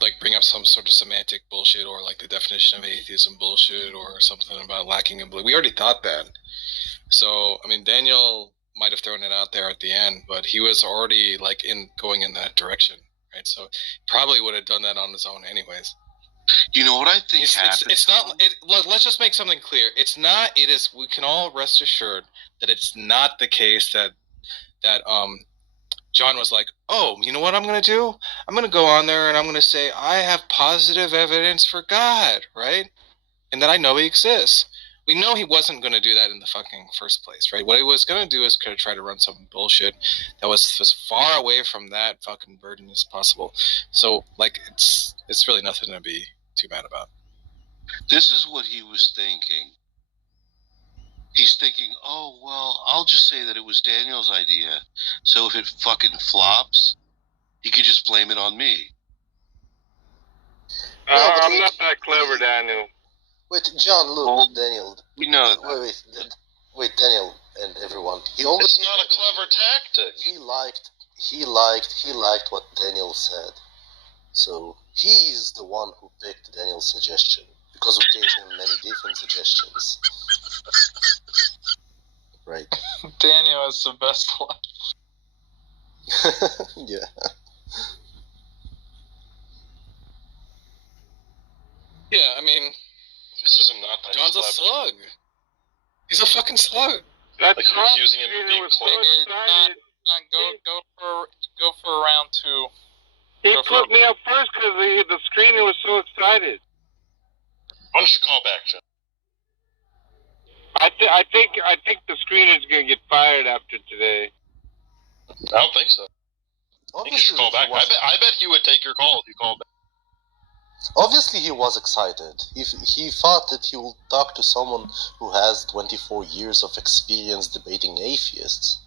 like bring up some sort of semantic bullshit or like the definition of atheism bullshit or something about lacking in belief. We already thought that. So I mean, Daniel might have thrown it out there at the end, but he was already like going in that direction, right? So probably would have done that on his own anyways. You know what I think happens? It's not. Let's just make something clear. It's not. It is. We can all rest assured that it's not the case that John was like, oh, you know what I'm going to do? I'm going to go on there and I'm going to say I have positive evidence for God, right? And that I know he exists. We know he wasn't going to do that in the fucking first place, right? What he was going to do is try to run some bullshit that was as far away from that fucking burden as possible. So, like, it's really nothing to be too mad about. This is what he was thinking. He's thinking, oh, well, I'll just say that it was Daniel's idea. So if it fucking flops, he could just blame it on me. I'm not that clever, Daniel. Wait, John, look, Daniel. We know that. Wait, Daniel and everyone. He always. It's not a clever tactic. He liked what Daniel said. So he's the one who picked Daniel's suggestion because we gave him many different suggestions. Right. Daniel is the best one. Yeah. Yeah, I mean, this is not that John's clever. A slug. He's a fucking slug. That's like accusing him of being clever. Go for round two. He put me up first because the screener was so excited. Why don't you call back, John? I think the screener's gonna get fired after today. I don't think so. I think you should call back. I bet he would take your call if you called back. Obviously, he was excited. He thought that he would talk to someone who has 24 years of experience debating atheists.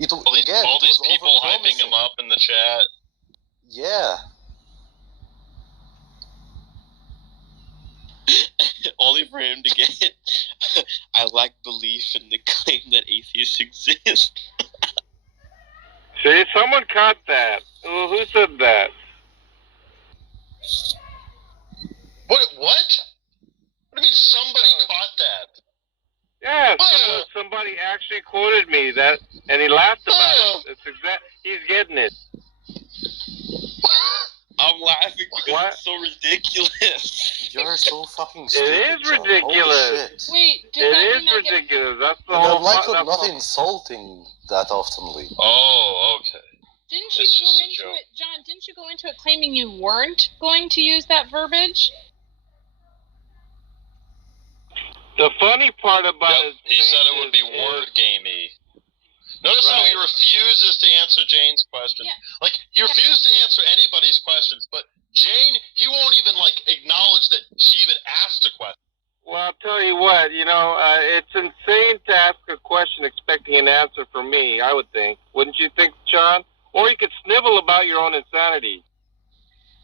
All these people hyping him up in the chat. Yeah. Only for him to get I lack belief in the claim that atheists exist. See, someone caught that. Who said that? What? What do you mean somebody caught that? Yeah, somebody actually quoted me that, and he laughed about it. He's getting it. I'm laughing because it's so ridiculous. You're so fucking stupid. It is ridiculous. Wait, it is ridiculous. That's the whole. Like not insulting that oftenly. Oh, okay. Didn't you go into it, John? Didn't you go into it claiming you weren't going to use that verbiage? The funny part about it, he said it would be word gamey. Notice how he refuses to answer Jane's question. Yeah. Like, he refused to answer anybody's questions, but Jane, he won't even, like, acknowledge that she even asked a question. Well, I'll tell you what, it's insane to ask a question expecting an answer from me, I would think. Wouldn't you think, John? Or you could snivel about your own insanity.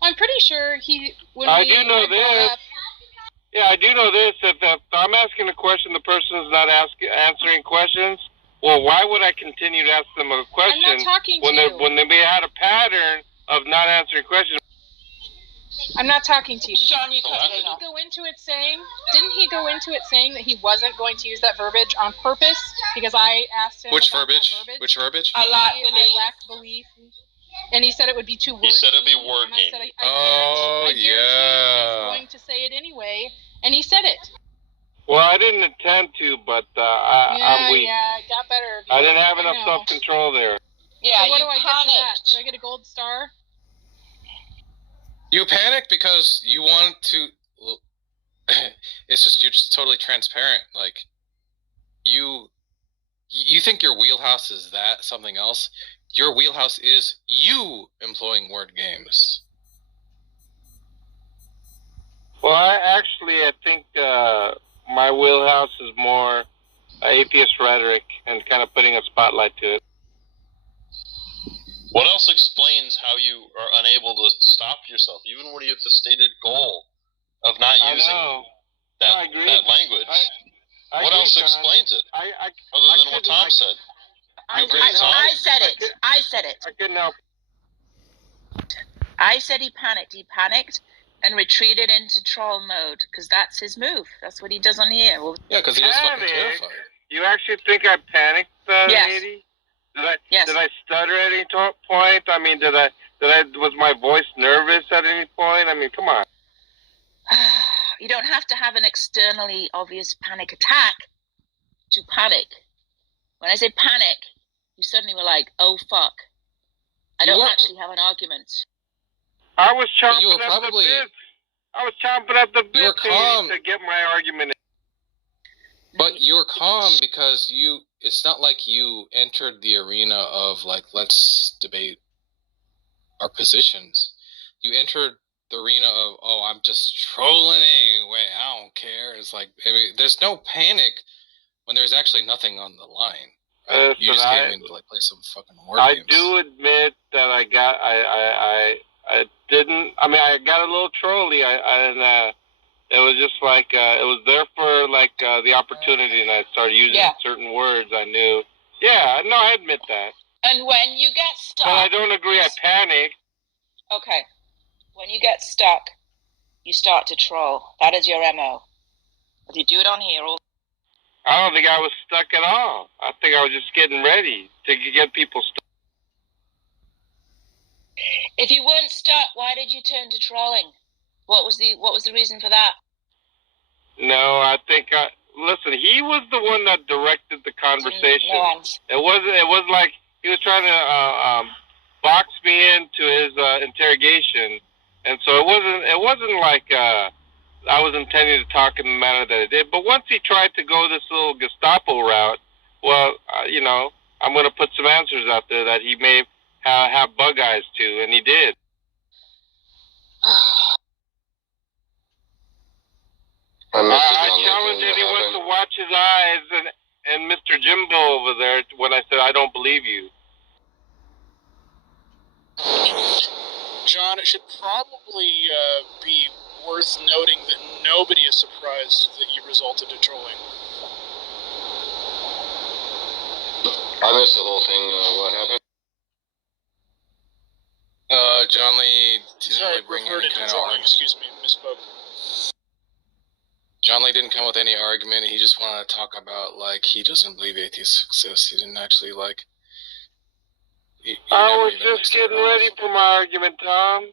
I'm pretty sure I do know this. Yeah, I do know this. If I'm asking a question, the person's not answering questions. Well, why would I continue to ask them a question I'm not talking when to you. when they had a pattern of not answering questions? I'm not talking to you. John, you Didn't he go into it saying that he wasn't going to use that verbiage on purpose because I asked him Which about verbiage? That verbiage? Which verbiage? I lack belief. And he said it would be too word. He said it'd be word gamey. I guarantee he's going to say it anyway, and he said it. Well, I didn't intend to, but I'm weak. Yeah, it got better. I didn't have enough self-control there. Yeah, so what you do I get for that? Do I get a gold star? You panicked because you want to. It's just you're just totally transparent. Like you think your wheelhouse is that something else. Your wheelhouse is you employing word games. Well, I think my wheelhouse is more atheist rhetoric and kind of putting a spotlight to it. What else explains how you are unable to stop yourself, even when you have the stated goal of not using that language? What else explains it, other than what Tom said? I said it. I couldn't help. I said he panicked. He panicked and retreated into troll mode because that's his move. That's what he does on here. Well, Yeah, because he was fucking terrified. You actually think I panicked, Yes. lady? Did Yes. I stutter at any point? I mean, was my voice nervous at any point? I mean, come on. You don't have to have an externally obvious panic attack to panic. When I say panic, you suddenly were like, "Oh fuck!" I don't actually have an argument. I was chomping You were at probably- the bit. I was chomping at the You were bit calm. to get my argument in. But you were calm because it's not like you entered the arena of, like, let's debate our positions. You entered the arena of, oh, I'm just trolling anyway, I don't care. It's like, I mean, there's no panic when there's actually nothing on the line. Right? You just came in to, like, play some fucking word games. I do admit that I got a little trolly. It was just like, it was there for, like, the opportunity, and I started using certain words I knew. Yeah, no, I admit that. And when you get stuck... But I don't agree I panicked. Okay. When you get stuck, you start to troll. That is your MO. If you do it on here... I don't think I was stuck at all. I think I was just getting ready to get people stuck. If you weren't stuck, why did you turn to trolling? What was the reason for that? No, I think listen, he was the one that directed the conversation. It was like he was trying to box me into his interrogation, and so it wasn't like I was intending to talk in the manner that it did. But once he tried to go this little Gestapo route, well, I'm going to put some answers out there that he may have bug eyes to, and he did. I challenge anyone to watch his eyes and Mr. Jimbo over there when I said I don't believe you. John, it should probably be worth noting that nobody is surprised that you resulted to trolling. I missed the whole thing. What happened? John Lee didn't really bring any kind of argument. Excuse me, misspoke. John Lee didn't come with any argument. He just wanted to talk about, like, he doesn't believe atheists exist. He didn't actually, like... I was just getting ready for my argument, Tom.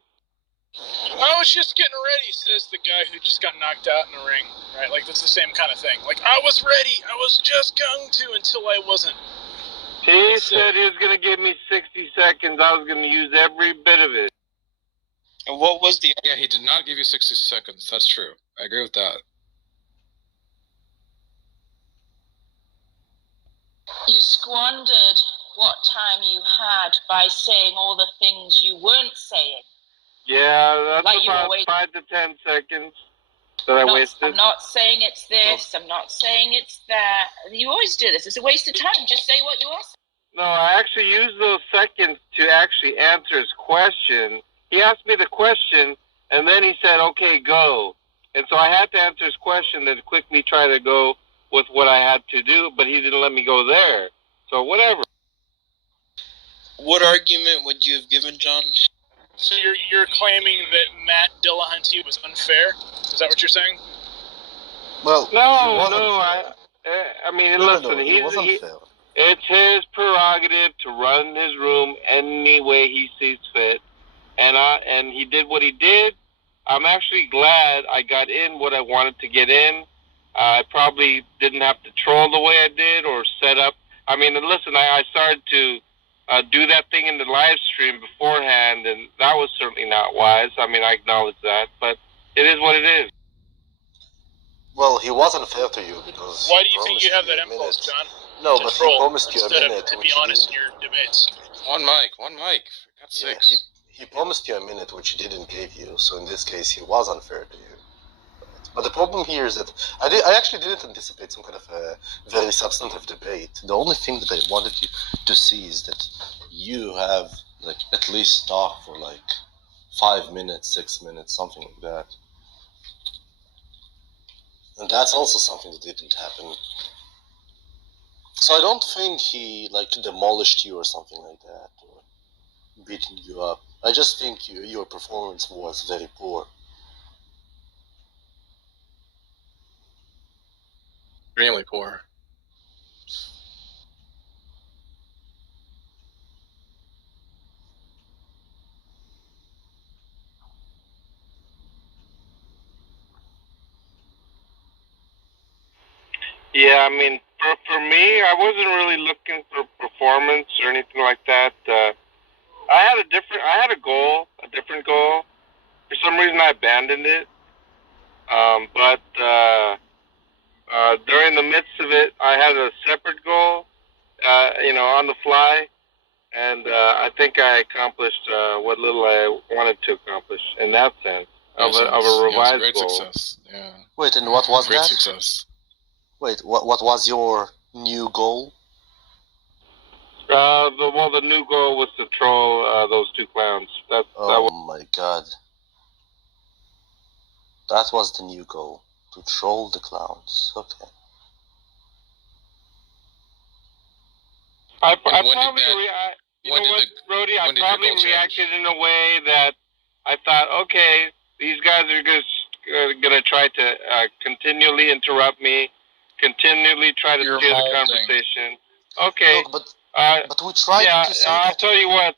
I was just getting ready, says the guy who just got knocked out in the ring, right? Like, that's the same kind of thing. Like, I was ready. I was just going to until I wasn't. He said he was going to give me 60 seconds. I was going to use every bit of it. And what was the... Yeah, he did not give you 60 seconds. That's true. I agree with that. You squandered what time you had by saying all the things you weren't saying. Yeah, that's like about 5 to 10 seconds that I wasted. I'm not saying it's this. I'm not saying it's that. You always do this. It's a waste of time. Just say what you are saying. No, I actually used those seconds to actually answer his question. He asked me the question, and then he said, okay, go. And so I had to answer his question, then quickly try to go with what I had to do, but he didn't let me go there. So whatever. What argument would you have given, John? So you're claiming that Matt Dillahunty was unfair? Is that what you're saying? Well, I mean, listen, he wasn't fair. It's his prerogative to run his room any way he sees fit, and he did what he did. I'm actually glad I got in what I wanted to get in. I probably didn't have to troll the way I did or set up. I mean, listen, I started to do that thing in the live stream beforehand, and that was certainly not wise. I mean, I acknowledge that, but it is what it is. Well, he wasn't fair to you because... Why do you think you have that impulse, John? No, but he promised you a minute. To be honest in your debates. One mic. For God's sakes. He promised you a minute, which he didn't give you, so in this case, he was unfair to you. But the problem here is that I actually didn't anticipate some kind of a very substantive debate. The only thing that I wanted you to see is that you have, like, at least talk for, like, 5 minutes, 6 minutes, something like that. And that's also something that didn't happen. So I don't think he, like, demolished you or something like that. beating you up. I just think your performance was very poor. Extremely poor. Yeah, I mean, for me, I wasn't really looking for performance or anything like that. I had a different goal. For some reason, I abandoned it. But during the midst of it, I had a separate goal, on the fly, and I think I accomplished what little I wanted to accomplish in that sense of a revised great goal. success. Yeah. Wait, and what was Great that? success. Wait, what was your new goal? The new goal was to troll those two clowns. Oh my god. That was the new goal. To troll the clowns. Okay. I when did probably, that- you when know did what, the- Brody? I when did your probably goal change? reacted in a way that I thought, okay, these guys are just gonna try to continually interrupt me, continually try to You're steer the molding. conversation. Okay, Look, but we tried yeah, to say I'll that. tell you what.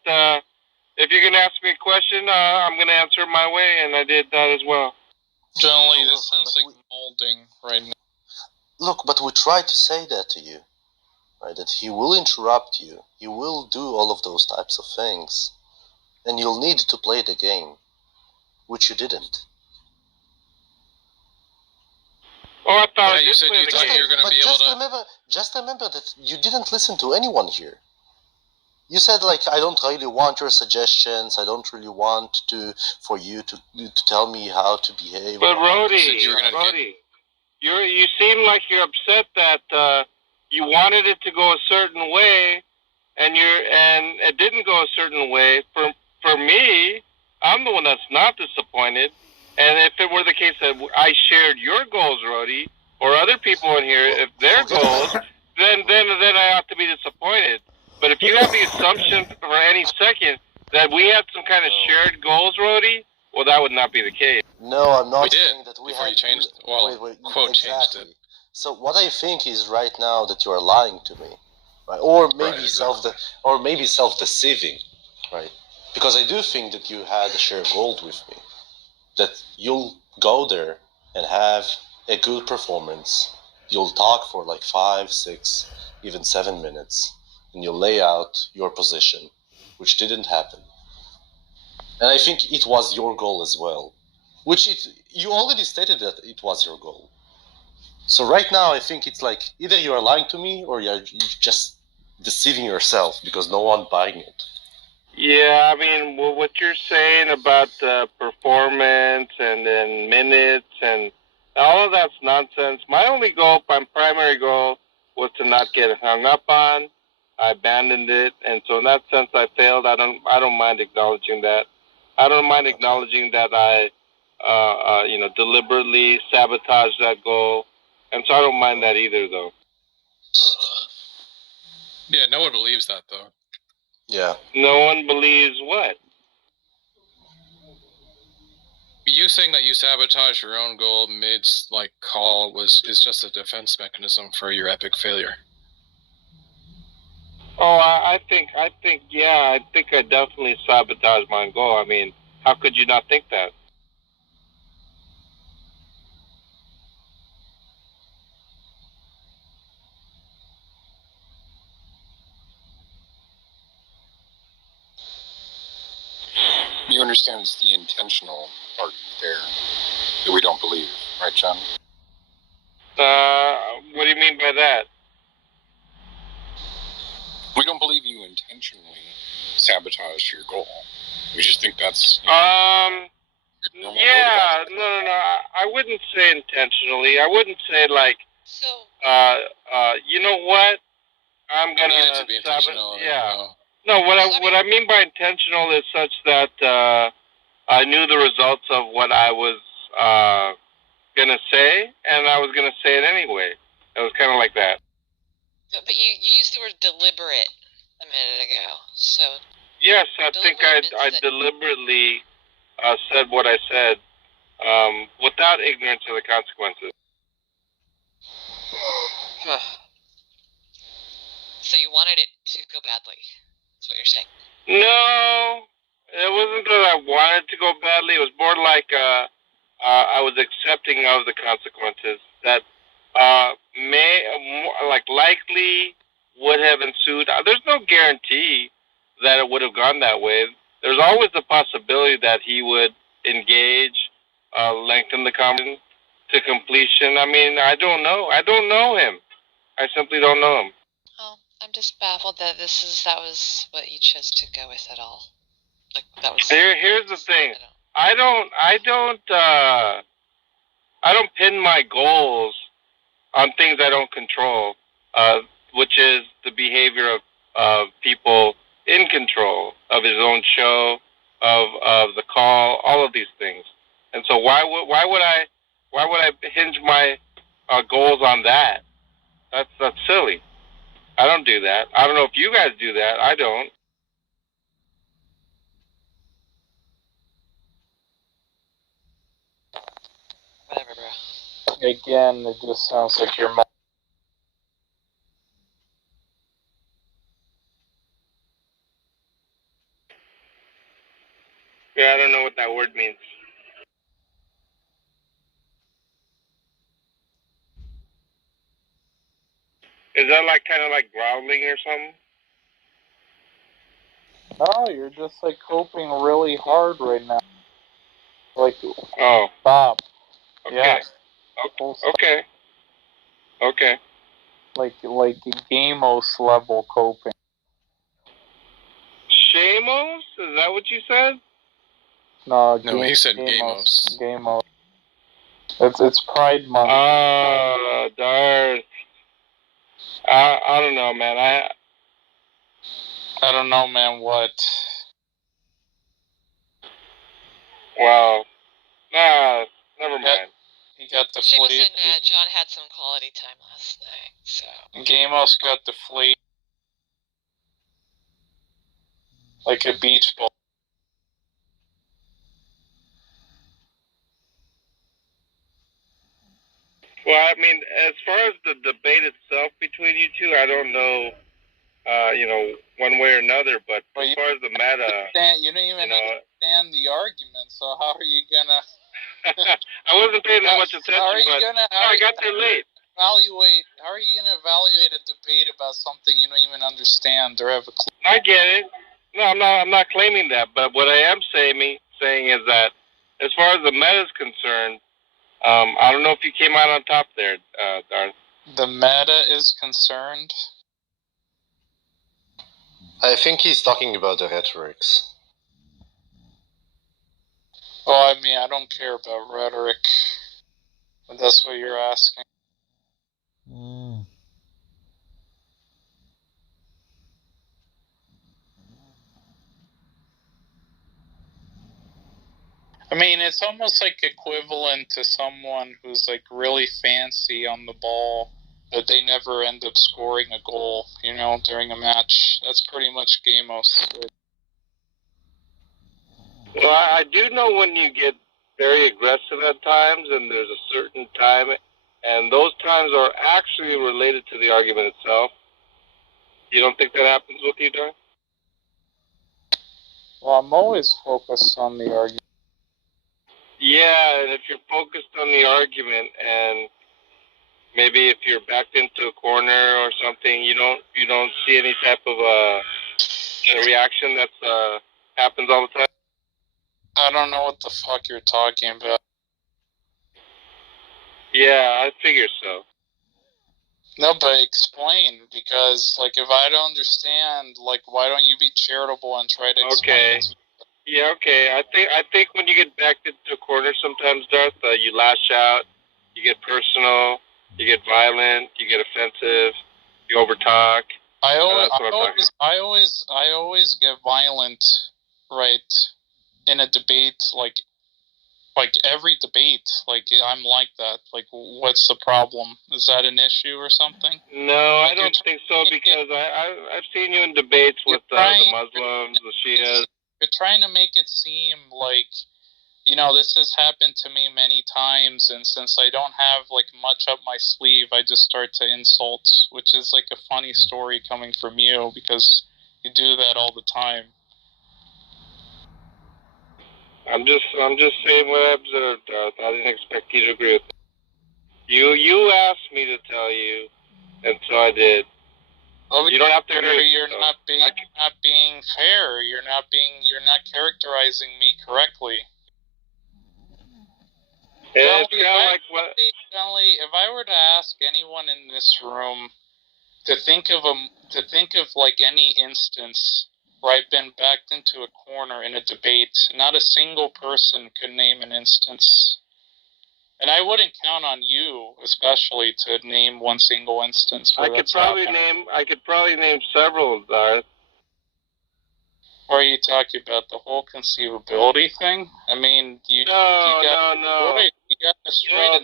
If you're gonna ask me a question, I'm gonna answer it my way, and I did that as well. Generally, Look, this sounds but like molding right now. Look, but we tried to say that to you. Right? That he will interrupt you. He will do all of those types of things. And you'll need to play the game. Which you didn't. Oh, I thought I you did said play you the thought game. you were gonna But be able just to. remember that you didn't listen to anyone here. You said like, I don't really want your suggestions. I don't really want for you to tell me how to behave. But Rody, said you were gonna Rody, you seem like you're upset that you wanted it to go a certain way, and it didn't go a certain way. For me, I'm the one that's not disappointed. And if it were the case that I shared your goals, Rody, or other people in here, if their goals, then I ought to be disappointed. But if you have the assumption for any second that we had some kind of shared goals, Rody, well, that would not be the case. No, I'm not We did, saying that we before had. you changed. Well, quote changed exactly. it. So what I think is right now that you are lying to me, right? Or maybe Right, exactly. self-deceiving, right? Because I do think that you had a shared goal with me, that you'll go there and have a good performance. You'll talk for like 5, 6, even 7 minutes, and you'll lay out your position, which didn't happen. And I think it was your goal as well, you already stated that it was your goal. So right now, I think it's like either you are lying to me or you're just deceiving yourself because no one buying it. Yeah, I mean, well, what you're saying about performance and then minutes and all of that's nonsense. My only goal, my primary goal, was to not get hung up on. I abandoned it, and so in that sense, I failed. I don't mind acknowledging that. I don't mind acknowledging that I, deliberately sabotaged that goal, and so I don't mind that either, though. Yeah, no one believes that though. Yeah. No one believes what? You saying that you sabotage your own goal mid call is just a defense mechanism for your epic failure. Oh, I think I definitely sabotaged my goal. I mean, how could you not think that? You understand it's the intentional part there that we don't believe, right, John? What do you mean by that? We don't believe you intentionally sabotaged your goal. We just think that's. Yeah, no. I wouldn't say intentionally. I wouldn't say like. So. You know what? I'm gonna. You need it to be intentional. Yeah. No, what I mean by intentional is such that I knew the results of what I was gonna say, and I was gonna say it anyway. It was kind of like that. But you used the word deliberate a minute ago, so Yes, I Those think moments I that- deliberately said what I said without ignorance of the consequences. So you wanted it to go badly. That's what you're saying. No, it wasn't that I wanted to go badly. It was more like I was accepting of the consequences that likely would have ensued. There's no guarantee that it would have gone that way. There's always the possibility that he would engage, lengthen the conversation to completion. I mean, I don't know. I don't know him. I simply don't know him. Oh, I'm just baffled that that was what you chose to go with at all. Like that was. Here's the thing. I don't pin my goals on things I don't control, which is the behavior of people in control of his own show, of the call, all of these things. And so why would I hinge my goals on that? That's silly. I don't do that. I don't know if you guys do that. I don't. Whatever, bro. Again, it just sounds like you're. Yeah, I don't know what that word means. Is that like kind of like growling or something? No, you're just like coping really hard right now. Like, oh, stop. Okay. Yeah. Okay. Okay. Like Gamos level coping. Shamos? Is that what you said? No, he said Gamos. Gamos. It's Pride Month. Oh, darn. I don't know, man. I don't know, man. What? Well, never mind. He got Seamus deflated. and John had some quality time last night, so. Gamos got deflated like a beach ball. Well, I mean, as far as the debate itself between you two, I don't know, one way or another. But as far as the meta, You don't even understand the argument. So how are you gonna? I wasn't paying that much attention, How are you but gonna? I got there late. How are you gonna evaluate a debate about something you don't even understand or have a clue? I get it. No, I'm not claiming that. But what I am saying is that as far as the meta is concerned, I don't know if you came out on top there, Darth. The meta is concerned. I think he's talking about the rhetorics. Oh, I mean, I don't care about rhetoric. But that's what you're asking. I mean, it's almost like equivalent to someone who's like really fancy on the ball, but they never end up scoring a goal, during a match. That's pretty much Gamos. Well, I do know when you get very aggressive at times, and there's a certain time, and those times are actually related to the argument itself. You don't think that happens with you, Darth? Well, I'm always focused on the argument. Yeah, and if you're focused on the argument, and maybe if you're backed into a corner or something, you don't see any type of a reaction that happens all the time. I don't know what the fuck you're talking about. Yeah, I figure so. No, but explain, because, if I don't understand, why don't you be charitable and try to explain it to me? Yeah, okay. I think when you get backed into a corner sometimes, Darth, you lash out, you get personal, you get violent, you get offensive, you overtalk. I always get violent, right, in a debate, Like, every debate, like, I'm like that. Like, what's the problem? Is that an issue or something? No, Like, I don't think so, because I've seen you in debates with the Muslims, the Shias. You're trying to make it seem like, you know, this has happened to me many times, and since I don't have, like, much up my sleeve, I just start to insult, which is, like, a funny story coming from you, because you do that all the time. I'm just saying what I observed, Darth. I didn't expect you to agree with me. You asked me to tell you, and so I did. Okay, you don't have to agree. You're not being fair. You're not characterizing me correctly. Yeah, it's kind of like what. Generally, if I were to ask anyone in this room to think of like any instance where I've been backed into a corner in a debate, not a single person could name an instance. And I wouldn't count on you, especially, to name one single instance. I could probably name several, Darth. What are you talking about? The whole conceivability thing? I mean, you got destroyed.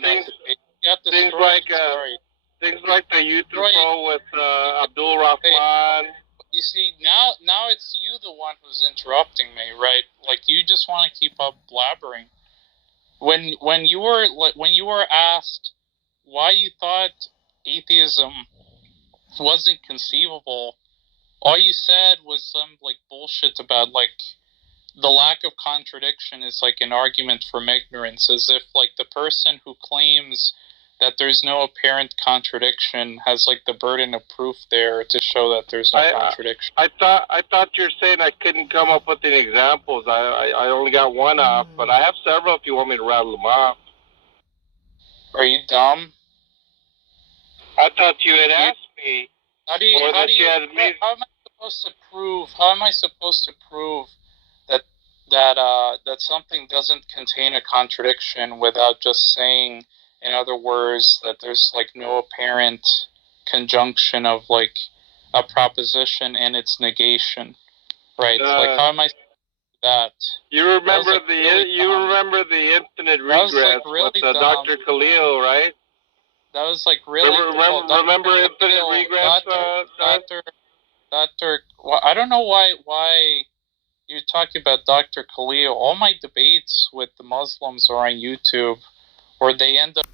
Things like the youth pro with Abdul Rahman. You see, now it's you the one who's interrupting me, right? Like, you just want to keep up blabbering. When you were asked why you thought atheism wasn't conceivable, all you said was some, like, bullshit about, like, the lack of contradiction is, like, an argument from ignorance, as if, like, the person who claims that there's no apparent contradiction has, like, the burden of proof there to show that there's no contradiction. I thought you were saying I couldn't come up with any examples. I only got one off, but I have several if you want me to rattle them off. Are you dumb? I thought you had asked me. How am I supposed to prove that something doesn't contain a contradiction without just saying, in other words, that there's, like, no apparent conjunction of, like, a proposition and its negation, right? Like, how am I supposed to do that? You remember the infinite regress with Dr. Khalil, right? That was, like, really. Remember infinite regress, Doctor. Well, I don't know why you're talking about Dr. Khalil. All my debates with the Muslims are on YouTube, where they end up.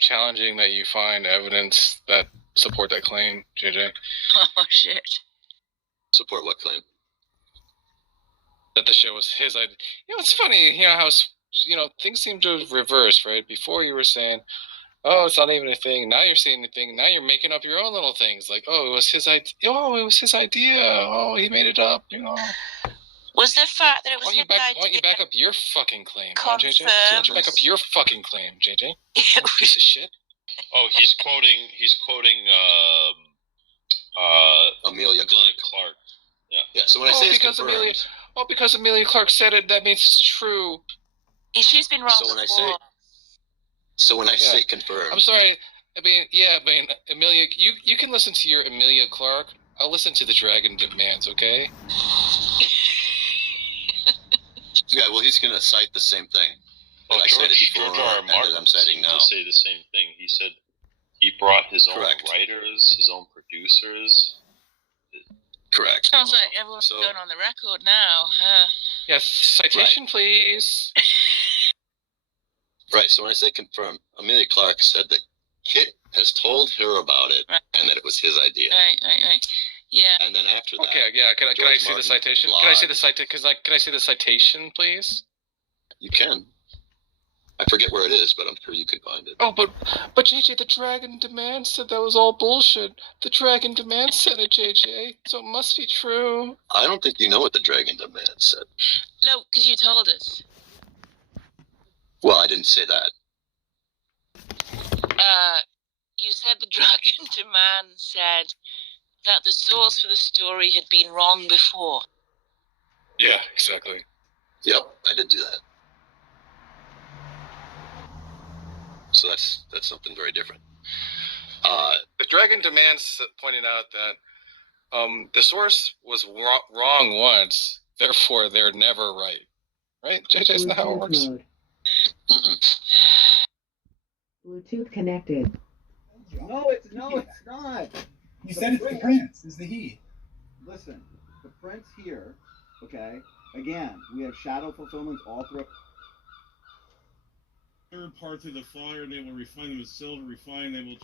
Challenging that you find evidence that support that claim, JJ. Oh shit. Support what claim? That the show was his idea. You know, it's funny, how things seem to have reversed, right? Before you were saying, oh, it's not even a thing. Now you're saying the thing. Now you're making up your own little things. Like, oh, it was his idea. Oh, it was his idea. Oh, he made it up, Was the fact that it was Why don't you back up your fucking claim, JJ? Why don't you back up your fucking claim, JJ? Piece of shit. Oh, he's quoting Amelia Clark. Yeah. So when I say it's confirmed, because Amelia Clark said it, that means it's true. She's been wrong so before. when I say confirmed, I'm sorry. Amelia, you can listen to your Amelia Clark. I'll listen to the Dragon Demands, okay? yeah. Well, he's going to cite the same thing. Well, I cited before, George R. and Martin that I'm citing now. To say the same thing. He said he brought his own writers, his own producers. Correct. Sounds like everyone's going on the record now, huh? Yes, citation, please. Right. So when I say confirmed, Amelia Clark said that Kit has told her about it, and that it was his idea. Right. Yeah. And then after that, Okay, yeah. Can I see the citation? Can I see the citation? Can I see the citation, please? You can. I forget where it is, but I'm sure you could find it. Oh, but JJ, the Dragon Demand said that was all bullshit. The Dragon Demand said it, JJ, so it must be true. I don't think you know what the Dragon Demand said. No, because you told us. Well, I didn't say that. You said the Dragon Demand said that the source for the story had been wrong before. Yeah, exactly. Yep, I did do that. So that's something very different. The Dragon Demands pointed out that the source was wrong once, therefore they're never right. Right, JJ? Isn't that how it works? Bluetooth connected. No, it's not. You said it's the prince. It's the he. Listen, the prince here. Okay. Again, we have shadow fulfillments all through. Third part through the fire, and they will refine them with silver. Refine, they will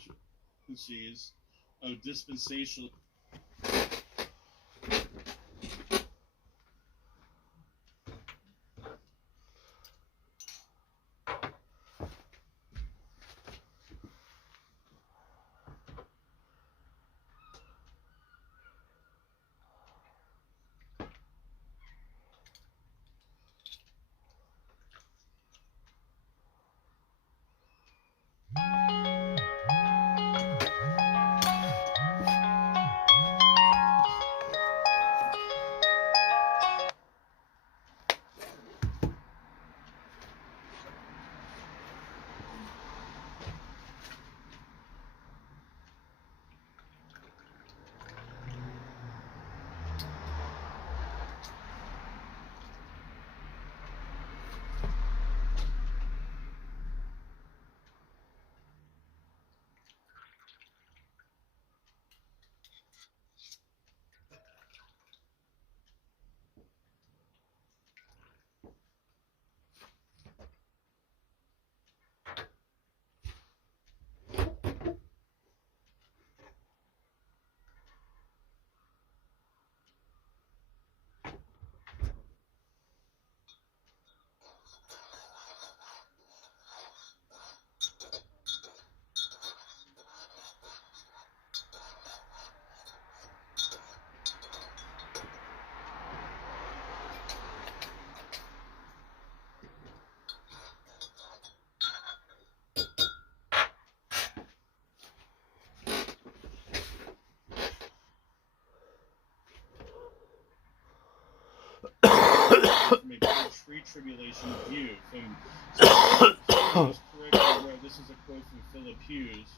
choose of dispensational. pre-tribulation view. This is a quote from Philip Hughes.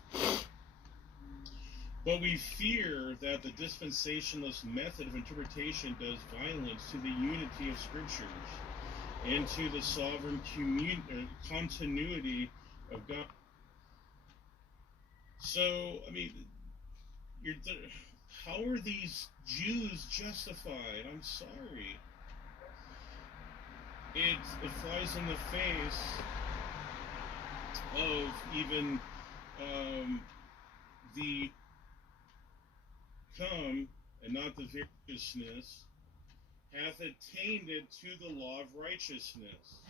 But we fear that the dispensationalist method of interpretation does violence to the unity of scriptures and to the sovereign continuity of God. So, I mean, how are these Jews justified? I'm sorry. It flies in the face of even the come and not the righteousness hath attained it to the law of righteousness.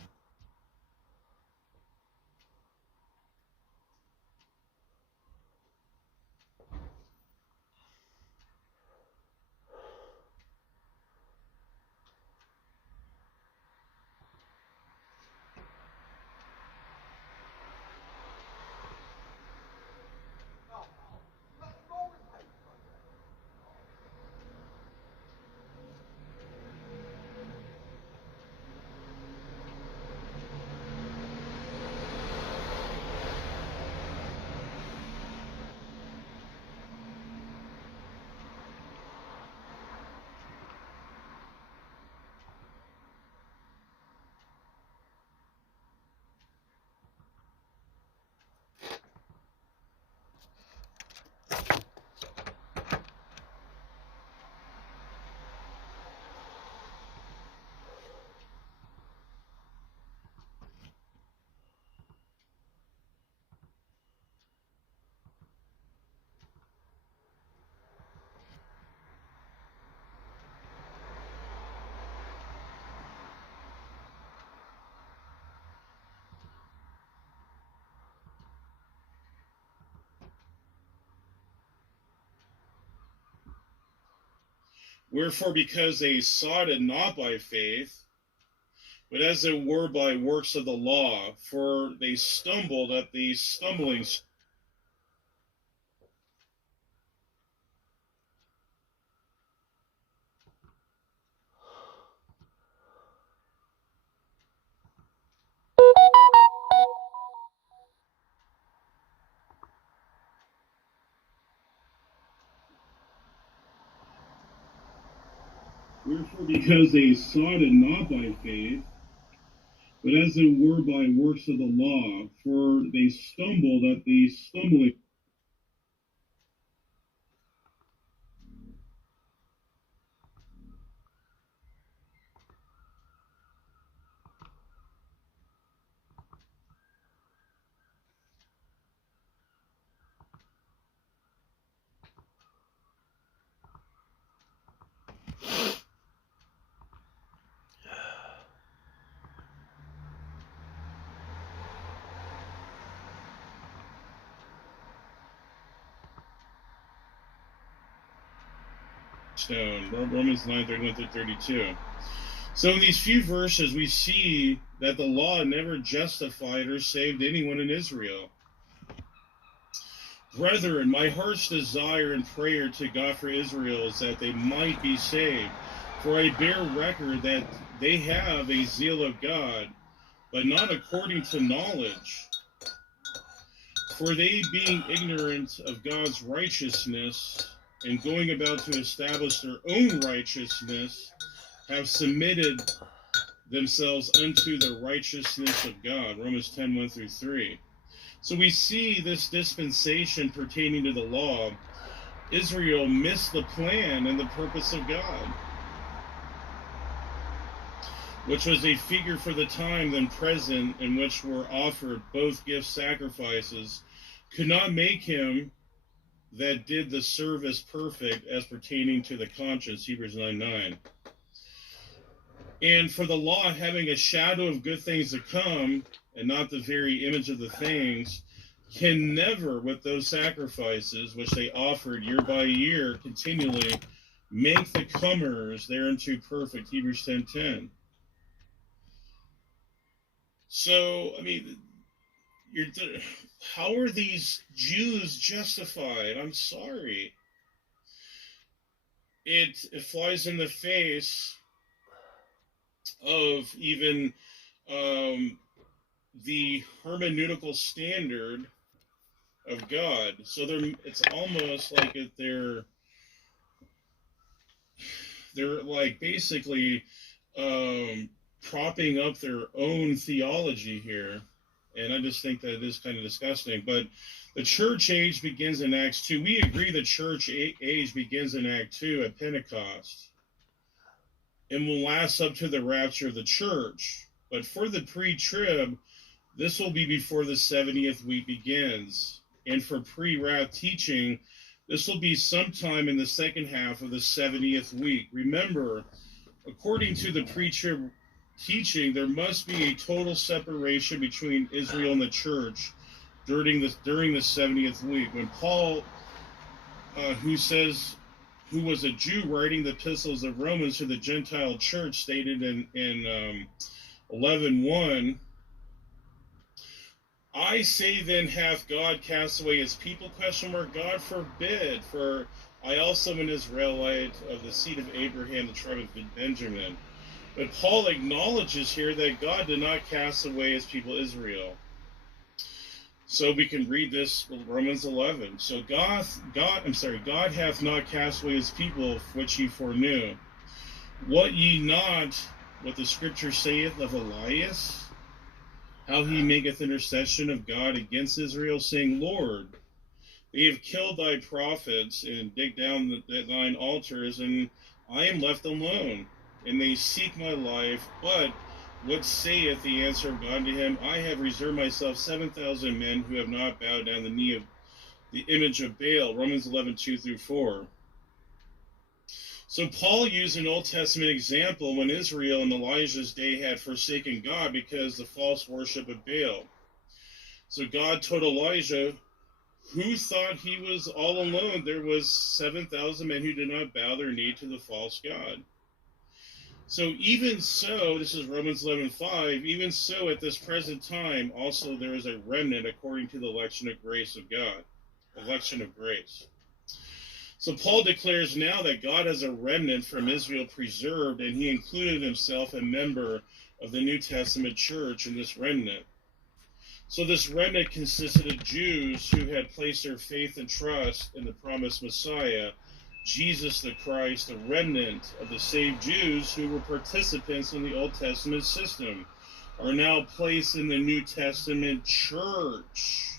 Wherefore, because they sought it not by faith, but as it were by works of the law, for they stumbled at the stumbling stone. Wherefore, because they sought it not by faith, but as it were by works of the law, for they stumbled at the stumbling. Stone, Romans 9:31-32. So in these few verses, we see that the law never justified or saved anyone in Israel. Brethren, my heart's desire and prayer to God for Israel is that they might be saved. For I bear record that they have a zeal of God, but not according to knowledge. For they, being ignorant of God's righteousness, and going about to establish their own righteousness, have submitted themselves unto the righteousness of God. Romans 10:1-3. So we see this dispensation pertaining to the law. Israel missed the plan and the purpose of God, which was a figure for the time then present, in which were offered both gift sacrifices, could not make him that did the service perfect as pertaining to the conscience, Hebrews 9:9. And for the law, having a shadow of good things to come, and not the very image of the things, can never, with those sacrifices which they offered year by year continually, make the comers thereunto perfect, Hebrews 10:10. So, I mean, how are these Jews justified? I'm sorry. It flies in the face of even the hermeneutical standard of God. So it's almost like they're like basically propping up their own theology here. And I just think that it is kind of disgusting. But the church age begins in Acts 2. We agree the church age begins in Act 2 at Pentecost and will last up to the rapture of the church. But for the pre-trib, this will be before the 70th week begins. And for pre-wrath teaching, this will be sometime in the second half of the 70th week. Remember, according to the pre-trib teaching, there must be a total separation between Israel and the church during the 70th week. When Paul, who was a Jew writing the epistles of Romans to the Gentile church, stated in 11:1, I say then, hath God cast away his people? ? God forbid, for I also am an Israelite of the seed of Abraham, the tribe of Benjamin. But Paul acknowledges here that God did not cast away his people Israel. So we can read this Romans 11. So God hath not cast away his people, which he foreknew. What ye not what the scripture saith of Elias, how he maketh intercession of God against Israel, saying, Lord, they have killed thy prophets and digged down thine altars, and I am left alone, and they seek my life. But what saith the answer of God to him? I have reserved myself 7,000 men who have not bowed down the knee of the image of Baal. Romans 11:2-4. So Paul used an Old Testament example when Israel in Elijah's day had forsaken God because of the false worship of Baal. So God told Elijah, who thought he was all alone, there was 7,000 men who did not bow their knee to the false god. So even so, this is Romans 11:5, even so at this present time, also there is a remnant according to the election of grace of God. Election of grace. So Paul declares now that God has a remnant from Israel preserved, and he included himself a member of the New Testament church in this remnant. So this remnant consisted of Jews who had placed their faith and trust in the promised Messiah, Jesus the Christ, the remnant of the saved Jews who were participants in the Old Testament system, are now placed in the New Testament church.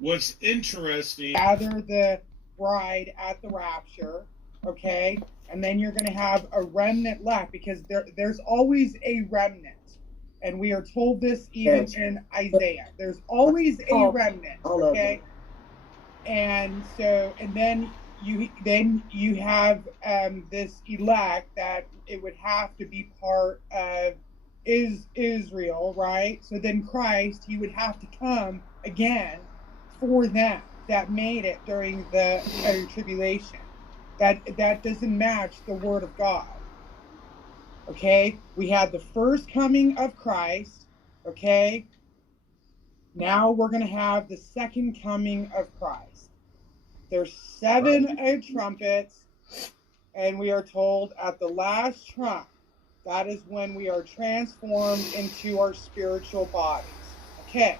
What's interesting... Gather the bride at the rapture, okay? And then you're going to have a remnant left, because there's always a remnant. And we are told this even in Isaiah. There's always a remnant, okay? And so, and then you have this elect that it would have to be part of Israel, right? So then Christ, he would have to come again for them that made it during the tribulation. That doesn't match the word of God. Okay, we had the first coming of Christ, okay? Now we're going to have the second coming of Christ. There's 7 trumpets, and we are told at the last trump, that is when we are transformed into our spiritual bodies. Okay,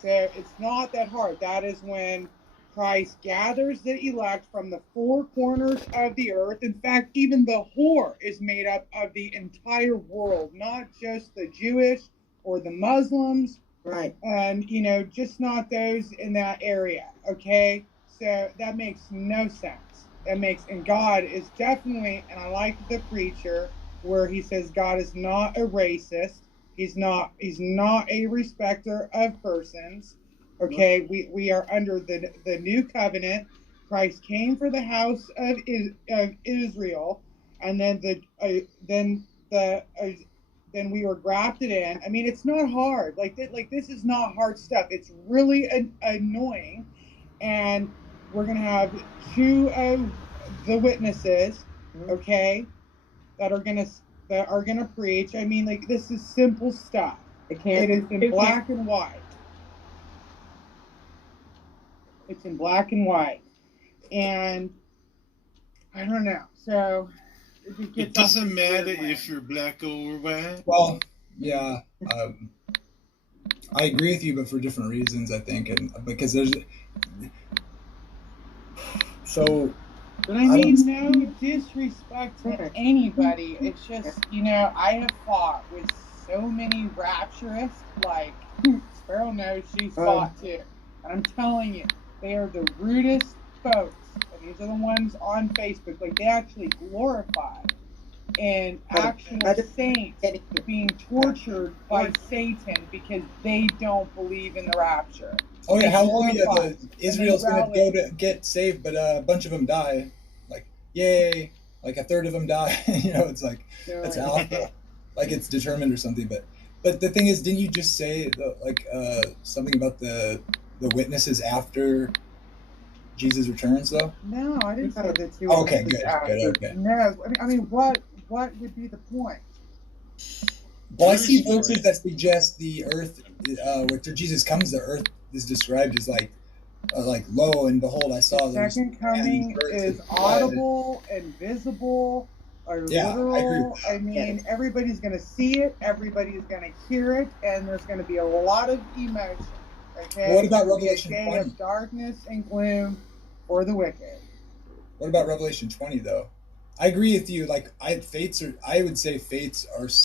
so it's not that hard. That is when Christ gathers the elect from the 4 corners of the earth. In fact, even the whore is made up of the entire world, not just the Jewish or the Muslims. Right. And, just not those in that area. Okay. So that makes no sense. And God is definitely, and I like the preacher where he says God is not a racist. He's not a respecter of persons. Okay, we are under the new covenant. Christ came for the house of Israel, and then we were grafted in. I mean, it's not hard. This is not hard stuff. It's really annoying, and we're gonna have 2 of the witnesses, okay, that are gonna preach. I mean, this is simple stuff. It is in black and white. It's in black and white. And I don't know. So It doesn't matter if you're black or white. Well, yeah, I agree with you, but for different reasons, I think, and because there's so. But I mean, no disrespect to anybody. It's just, I have fought with so many rapturists, like, Sparrow knows she's fought too. And I'm telling you, they are the rudest folks. And these are the ones on Facebook. Like, they actually glorify and actual saints being tortured by Satan because they don't believe in the rapture. Oh yeah, hallelujah! Israel's gonna go to get saved, but a bunch of them die. Like, yay! Like a third of them die. It's like that's alpha, like it's determined or something. But the thing is, didn't you just say something about the witnesses after Jesus returns, though? No, I didn't say that too. Okay, good. Okay. No, I mean, what would be the point? Well, I see verses that suggest the earth, after Jesus comes, the earth is described as like lo and behold, I saw the second coming is audible and visible or literal. I mean, everybody's going to see it, everybody's going to hear it, and there's going to be a lot of emotion. Okay. Well, what about Revelation 20? Of darkness and gloom for the wicked. What about Revelation 20 though? I agree with you. Like I would say fates are